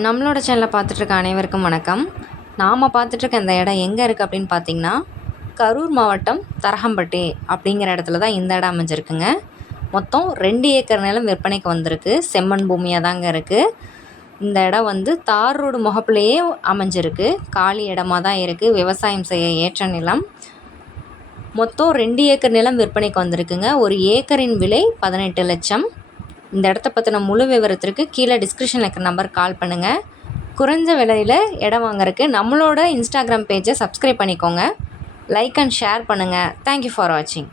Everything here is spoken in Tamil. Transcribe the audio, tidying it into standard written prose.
நம்மளோட சேனலை பார்த்துட்ருக்க அனைவருக்கும் வணக்கம். நாம் பார்த்துட்ருக்க இந்த இடம் எங்கே இருக்குது அப்படின்னு பார்த்திங்கன்னா, கரூர் மாவட்டம் தரகம்பட்டி அப்படிங்கிற இடத்துல தான் இந்த இடம் அமைஞ்சிருக்குங்க. மொத்தம் 2 ஏக்கர் நிலம் விற்பனைக்கு வந்திருக்கு. செம்மண் பூமியாக தாங்க இருக்குது. இந்த இடம் வந்து தார் ரோடு முகப்புலேயே அமைஞ்சிருக்கு. காலி இடமா தான் இருக்குது. விவசாயம் செய்ய ஏற்ற நிலம். மொத்தம் 2 ஏக்கர் நிலம் விற்பனைக்கு வந்திருக்குங்க. ஒரு ஏக்கரின் விலை 18 லட்சம். இந்த இடத்த பற்றின முழு விவரத்திற்கு கீழே டிஸ்கிரிப்ஷனில் இருக்கிற நம்பருக்கு கால் பண்ணுங்கள். குறைஞ்ச விலையில் இடம் வாங்குறதுக்கு நம்மளோட இன்ஸ்டாகிராம் பேஜை சப்ஸ்கிரைப் பண்ணிக்கோங்க. லைக் அண்ட் ஷேர் பண்ணுங்கள். தேங்க்யூ ஃபார் வாட்சிங்.